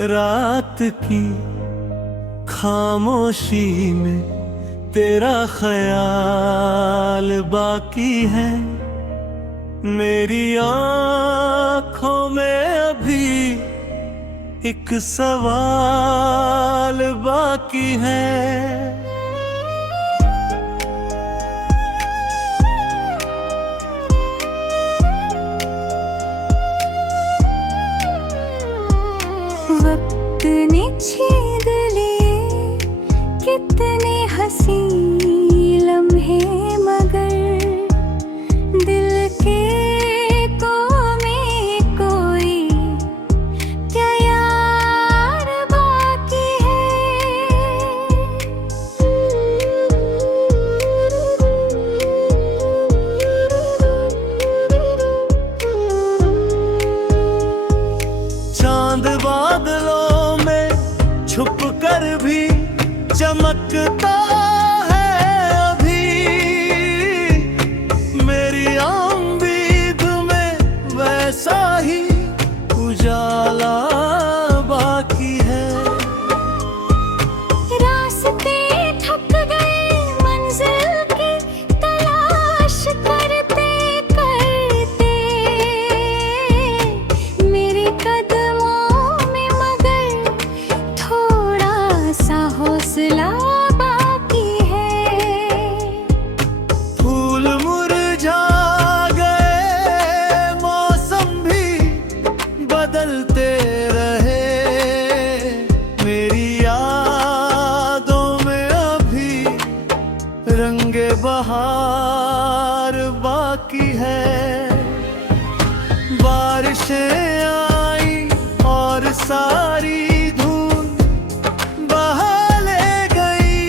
रात की खामोशी में तेरा ख्याल बाकी है। मेरी आँखों में अभी एक सवाल बाकी है। वक्त ने छेद लिए कितने हंसी लम्हे, मगर दिल के कोने कोई क्या यार बाकी चांद बादलों में छुप कर भी चमकता है अभी। मेरी उम्मीद में वैसा ही उजाला बाकी है। रास्ते थक गए मंजिल की तलाश करते करते, मेरे कदमों में मगर थोड़ा सा हौसला बाकी है। फूल मुरझा गए, मौसम भी बदलते रहे। मेरी यादों में अभी रंगे बहार बाकी है। बारिशें आई और सारी धूल बहा ले गई।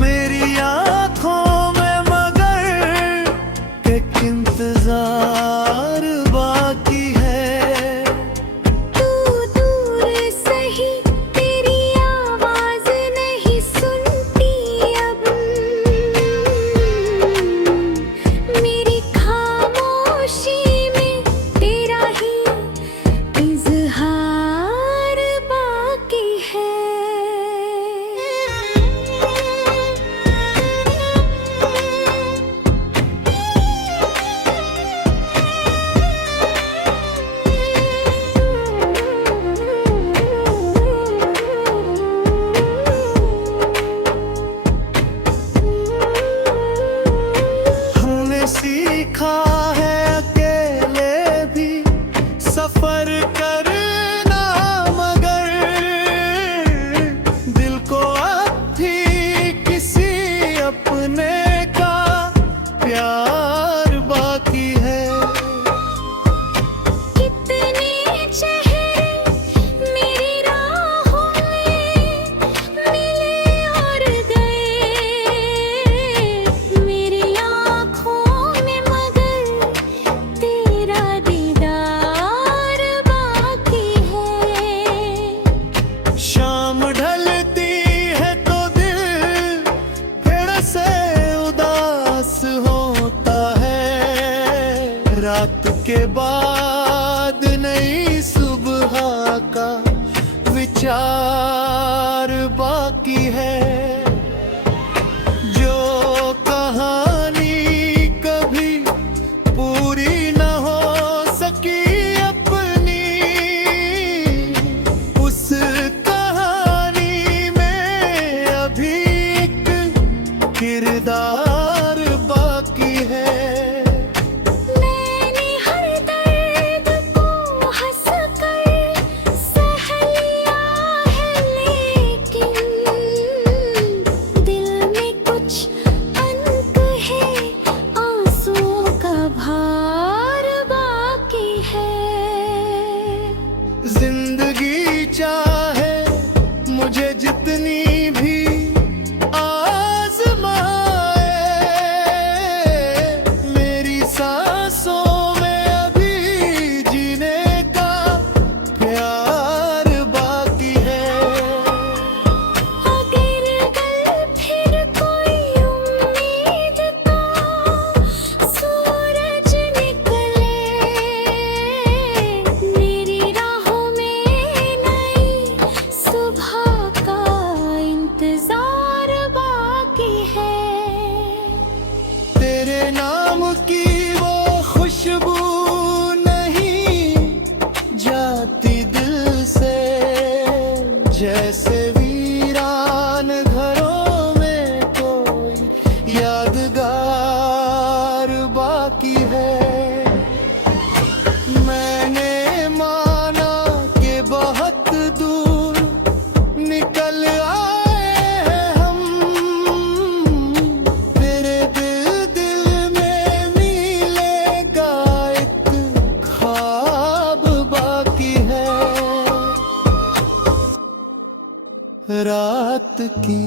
मेरी आँखों में मगर एक इंतजार बाकी है। तू दूर सही तेरी आवाज नहीं सुनती अब, मेरी खामोशी में तेरा ही इजहार बाकी है। हमने सीखा है अकेले भी सफर करना, मगर दिल को अब भी किसी अपने का प्यार बाकी है। कितने चेहरे मेरी राहों में मिले और गए, मेरी आँखों में मगर तेरा दीदार बाकी है। शाम ढलती है तो दिल फिर से उदास होता है। रात के बाद नई सुबह का विचार बाकी है। जो कहानी कभी पूरी न हो सकी अपनी, उस कहानी में अभी एक किरदार बाकी है। मैंने हर दर्द को हंस कर सह लिया है, लेकिन रात की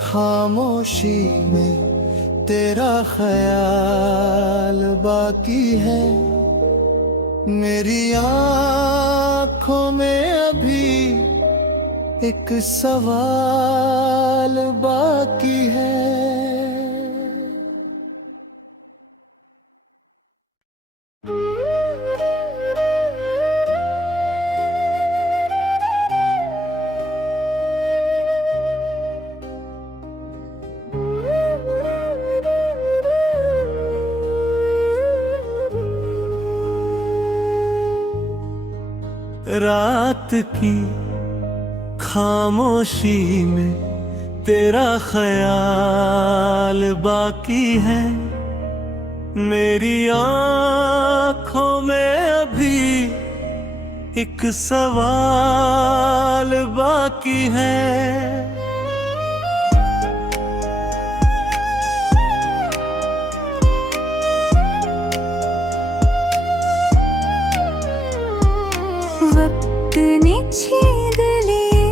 खामोशी में तेरा ख्याल बाकी है। मेरी आँखों में अभी एक सवाल बाकी है। रात की खामोशी में तेरा ख्याल बाकी है। मेरी आँखों में अभी एक सवाल बाकी है। वक्त ने छेद लिए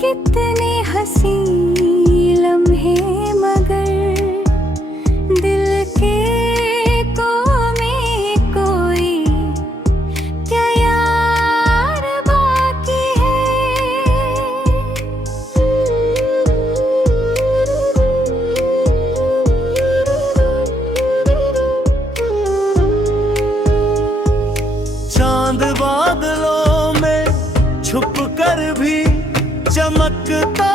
कितने हंसी लम्हे, मगर दिल के कोने कोई क्या यार बाकी चांद बादलों में छुप कर भी चमकता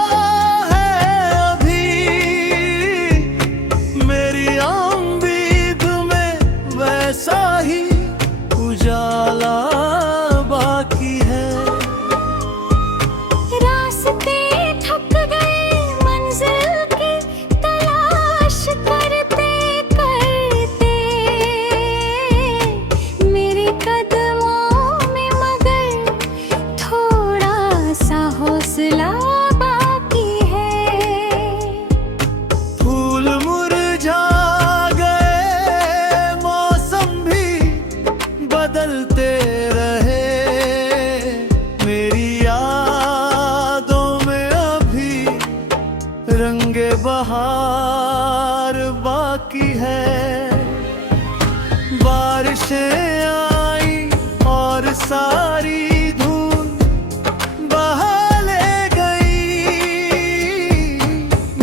है अभी। मेरी उम्मीद में वैसा ही उजाला बाकी है। रास्ते थक गए मंजिल की तलाश करते करते। मेरे कदमों में मगर थोड़ा सा हौसला बाकी है। फूल मुरझा गए, मौसम भी बदलते रहे। मेरी यादों में अभी रंगे बहार बाकी है। बारिशें आई और सारी धूल बहा ले गई।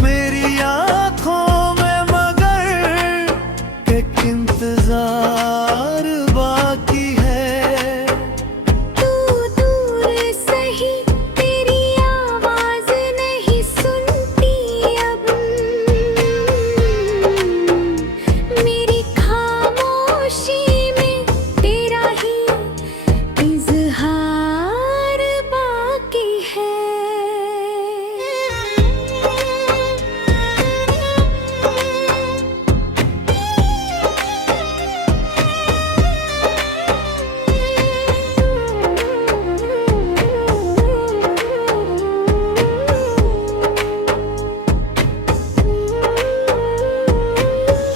मेरी आँखों में मगर एक इंतजार बाकी है। तू दूर सही तेरी आवाज नहीं सुनती अब। मेरी खामोशी में तेरा ही इजहार बाकी है।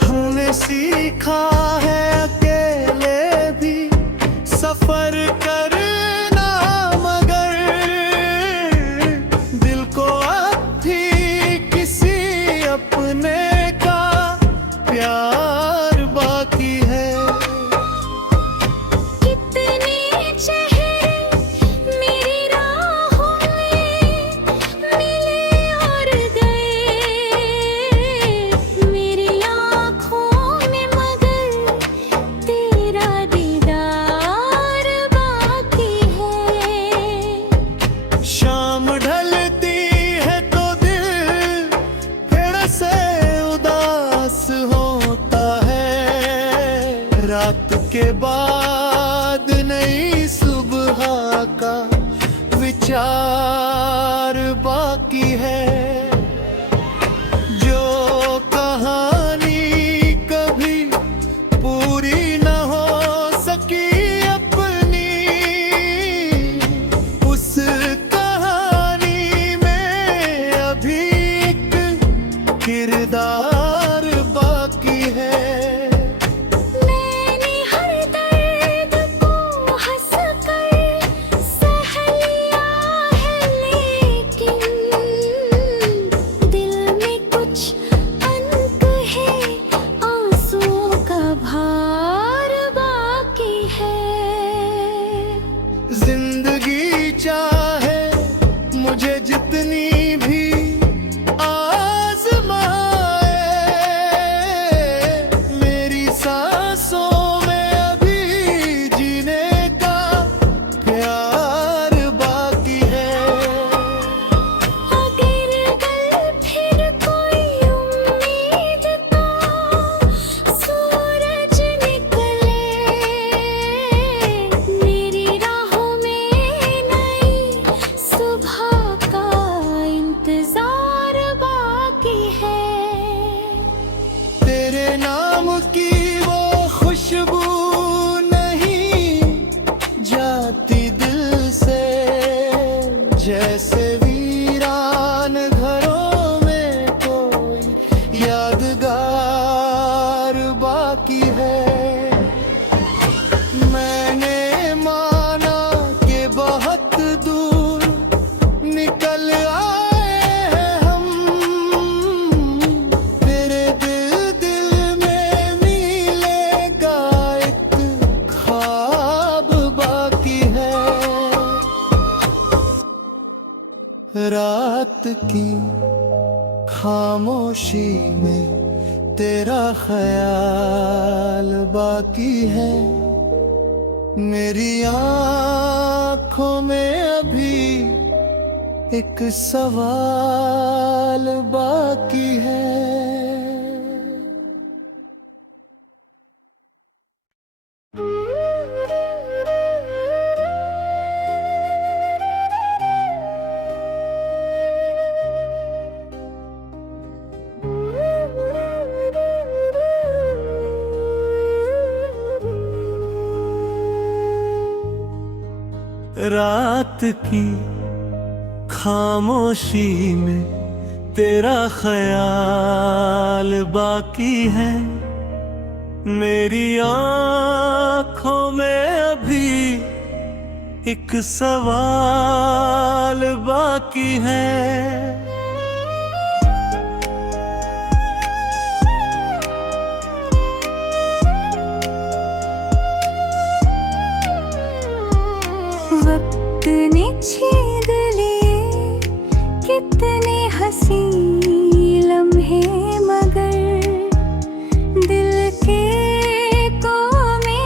हमने सीखा है अकेले भी सफर करना, मगर दिल को अब भी किसी अपने का प्यार बाकी है। कितने चेहरे मेरी राहों में मिले और गए। मेरी आँखों में मगर तेरा दीदार बाकी है। शाम ढलती है तो दिल फिर से उदास होता है। रात के बाद नई सुबह का विचार बाकी है। जो कहानी कभी पूरी न हो सकी अपनी, उस कहानी में अभी एक किरदार बाकी है। मैंने हर दर्द को हंस कर सह लिया है, लेकिन खुशबू नहीं जाती दिल से, जैसे वीरान घरों में कोई यादगार बाकी है। मैंने माना कि बहुत दूर निकल आए हैं हम, तेरे दिल में मिलेगा एक ख्वाब बाकी है। रात की खामोशी में तेरा ख्याल बाकी है, मेरी आँखों में अभी एक सवाल बाकी है। रात की खामोशी में तेरा ख्याल बाकी है, मेरी आँखों में अभी एक सवाल बाकी है। वक्त ने छेद लिए कितने हंसी लम्हे, मगर दिल के कोने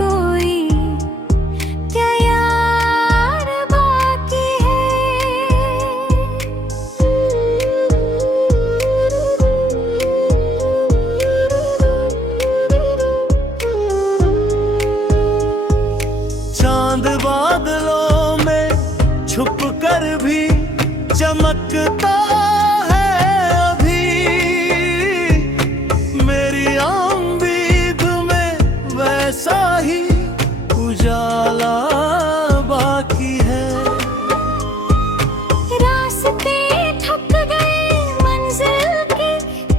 कोई क्या यार बाकी चांद बादलों में छुप कर भी चमकता है अभी, मेरी उम्मीद में वैसा ही उजाला बाकी है। रास्ते थक गए मंजिल की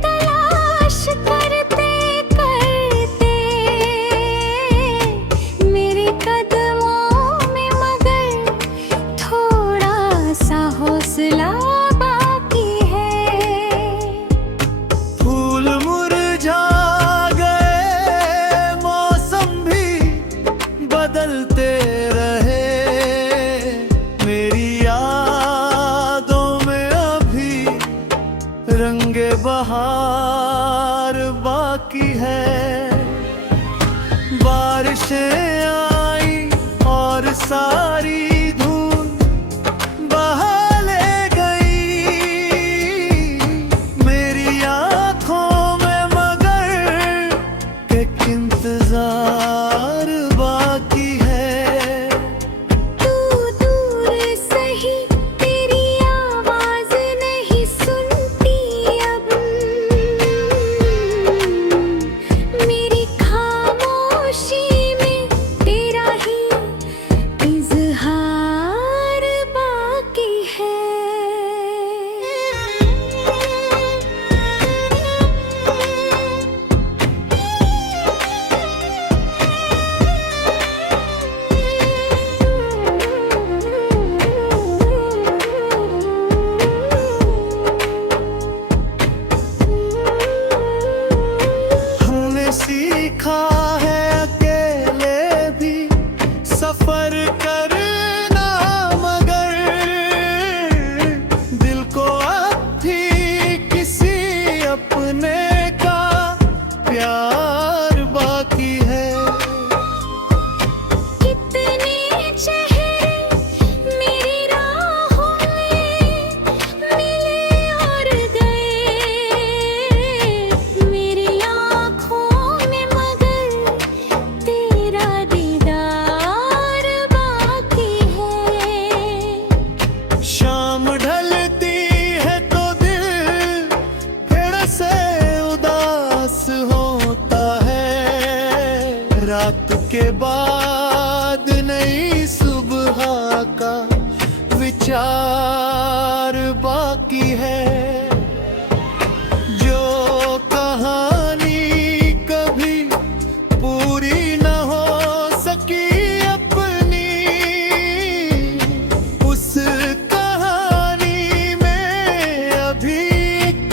तलाश करते करते, मेरे कदमों में मगर थोड़ा सा हौसला बाकी है। फूल मुरझा गए, मौसम भी बदलते रहे, मेरी यादों में अभी रंगे बहार बाकी है। बारिशें आई और सारी धूल बहा ले गई, मेरी आँखों में मगर एक इंतजार बाकी है। तू दूर सही तेरी आवाज नहीं सुनती अब, मेरी खामोशी में तेरा ही इजहार बाकी है। हमने सीखा है कि रात के बाद नई सुबह का विचार बाकी है। जो कहानी कभी पूरी न हो सकी अपनी, उस कहानी में अभी एक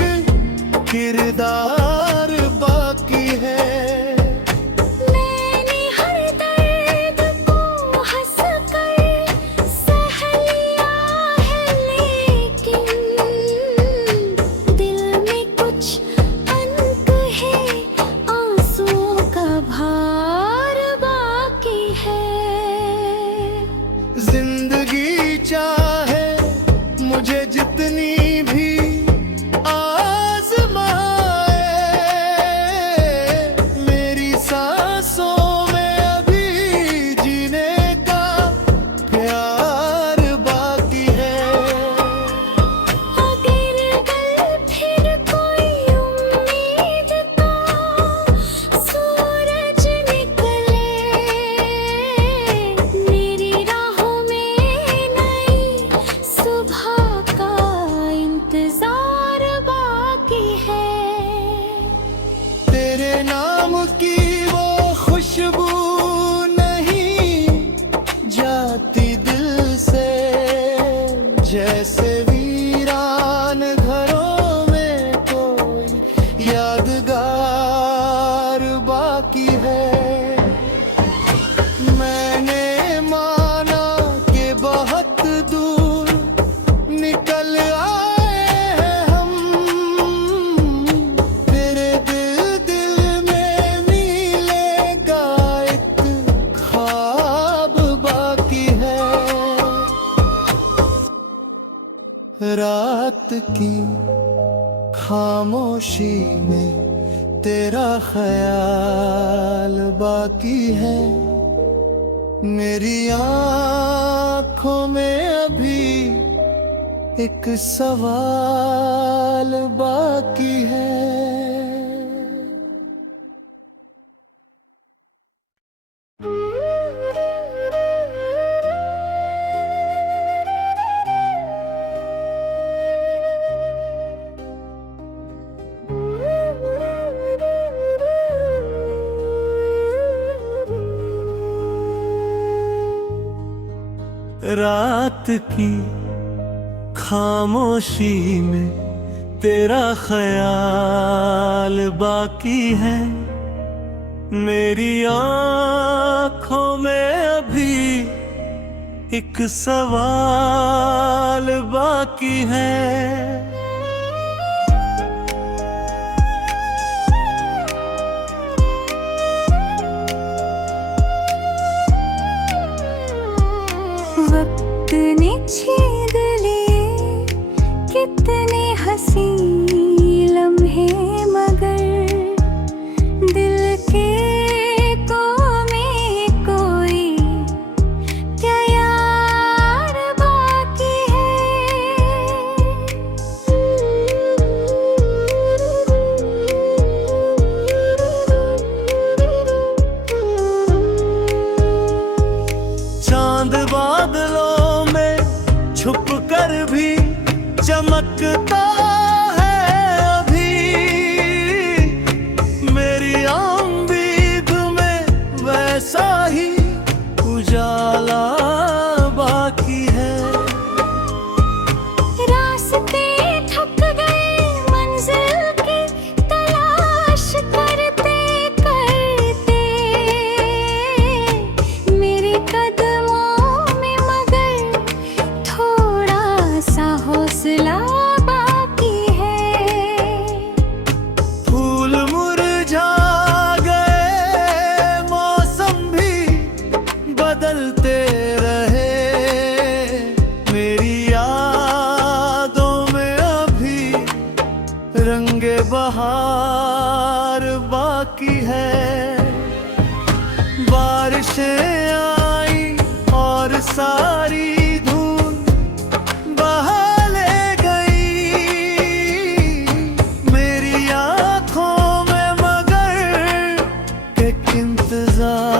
किरदार बाकी है। मैंने हर दर्द को हंस कर सह लिया है, लेकिन दिल में कुछ अंक है, आंसुओं का भार बाकी है। जिंदगी चाहे मुझे जितनी भी आज़माए, मेरी सांसों में अभी जीने का प्यार बाकी है। अगर कल फिर कोई उम्मीद का सूरज निकले, मेरी राहों में नई सुबह का इंतजार बाकी है। तेरे नाम की वो खुशबू नहीं जाती दिल से, जैसे वीरान घरों में कोई यादगार बाकी है। मैंने माना कि बहुत दूर निकल आए हैं हम, तेरे दिल में मिलेगा एक ख्वाब बाकी है। रात की खामोशी में तेरा ख्याल बाकी है। मेरी आँखों में अभी एक सवाल बाकी है। रात की खामोशी में तेरा ख्याल बाकी है। मेरी आँखों में अभी एक सवाल बाकी है। वक्त ने छेद लिए कितने हंसी लम्हे, मगर दिल के कोने कोई क्या यार बाकी है। चांद बादलों में छुप कर भी चमकता है अभी, मेरी उम्मीद में वैसा ही उजाला बाकी है। रास्ते थक गए मंजिल की तलाश करते करते, मेरे कदमों में मगर थोड़ा सा हौसला बाकी है। फूल मुरझा गए, मौसम भी बदलते रहे, मेरी यादों में अभी रंगे बहार बाकी है। बारिशें आई और सारी धूल बहा ले गई, मेरी आँखों में मगर एक इंतजार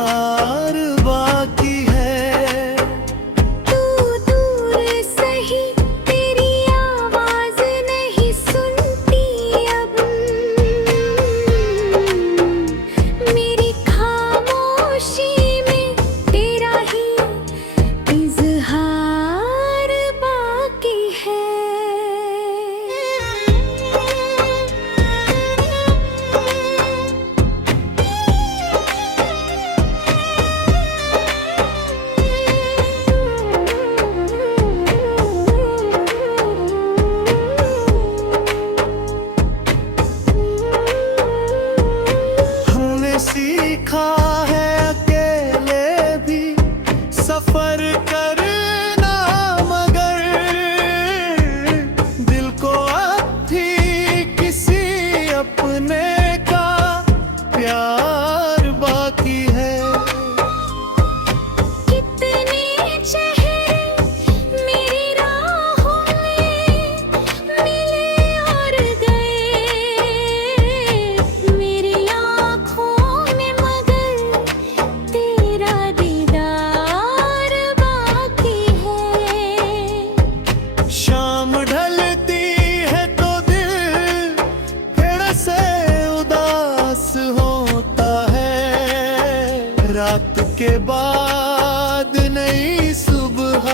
रात के बाद नई सुबह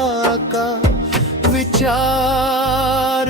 का विचार